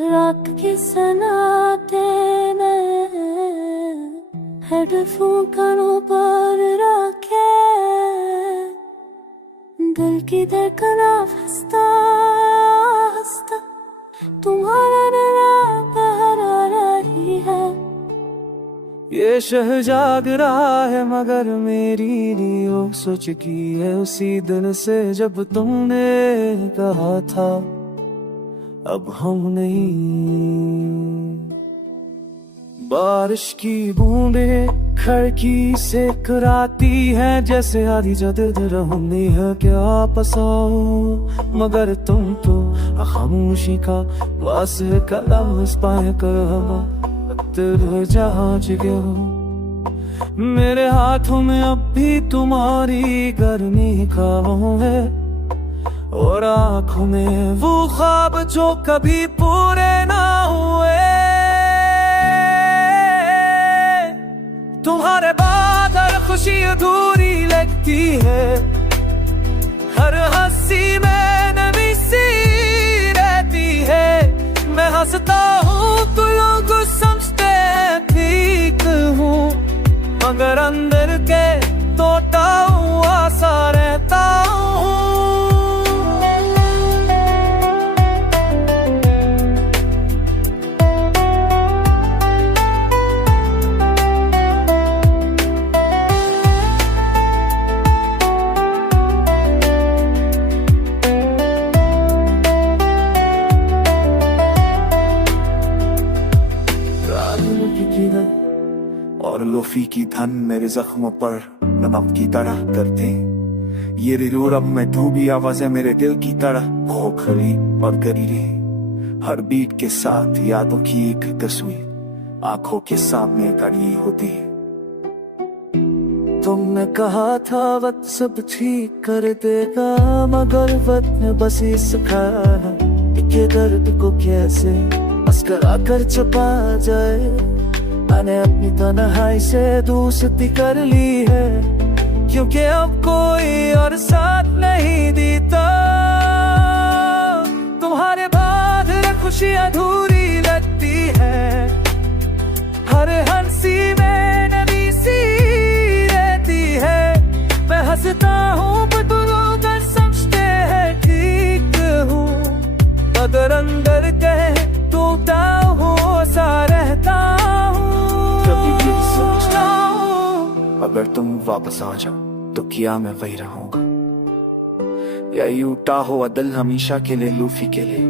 रात के सन्नाटे ने हेडफोन कानों पर रखे, दिल की धड़कन हंसता हंसता तुम्हारा नाम बहरा रही है। ये शहर जाग रहा है मगर मेरी नींद सो चुकी है उसी दिन से जब तुमने कहा था अब हम नहीं। बारिश की बूंदें खिड़की से कराती हैं जैसे आधी जदid रहनी है क्या पसाओ, मगर तुम तो खामोशी का बस कलम पाए कर जहाज गए हो। मेरे हाथों में अब भी तुम्हारी गर्मी ख्वाबों है और आँखों में वो ख्वाब जो कभी पूरे ना हुए। तुम्हारे बाद हर खुशी अधूरी लगती है, हर हंसी में नमी सी रहती है। मैं हंसता हूँ तो लोग समझते हैं ठीक हूँ, मगर अंदर के तोता हुआ सा रहता हूँ। और लोफी की धन मेरे जख्मों पर नमक की तरह करते। ये रिरूर अब मैं डूबी आवाज़ें मेरे दिल की तरह खोखली और गरीली, हर बीट के साथ यादों की एक तस्वीर आंखों के सामने खड़ी होती। तुमने कहा था वक्त सब ठीक कर देगा, मगर वक्त ने बस ही सिखाया कि दर्द को कैसे मुस्कुरा कर छुपा जाए। मैंने अपनी तन्हाई से दोस्ती कर ली है, क्योंकि अब कोई और साथ नहीं देता। तुम्हारे बाद खुशी अधूरी लगती है, हर हंसी में नमी सी रहती है। मैं हंसता हूँ पर लोग समझते हैं ठीक हूँ, मगर अंदर कहे टूटा हो सा रहता हूँ। अगर तुम वापस आ जाओ तो क्या मैं वही रहूंगा, या यूटा हो दिल हमेशा के लिए लूफी के लिए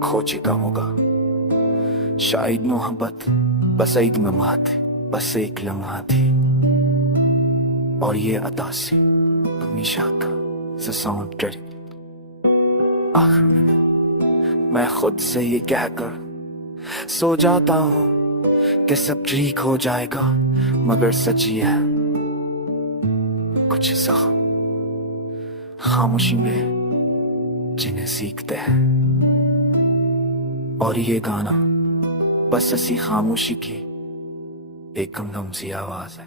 खो चुका होगा। शायद मोहब्बत बस एक लम्हा थी, बस एक लम्हा थी, और ये अदा से हमेशा का आखिर में मैं खुद से ये कहकर सो जाता हूँ कि सब ठीक हो जाएगा, मगर सच ये है कुछ जख्म खामोशी में जिन्हें सीखते हैं। और ये गाना बस ऐसी खामोशी की एक लम्सी आवाज है।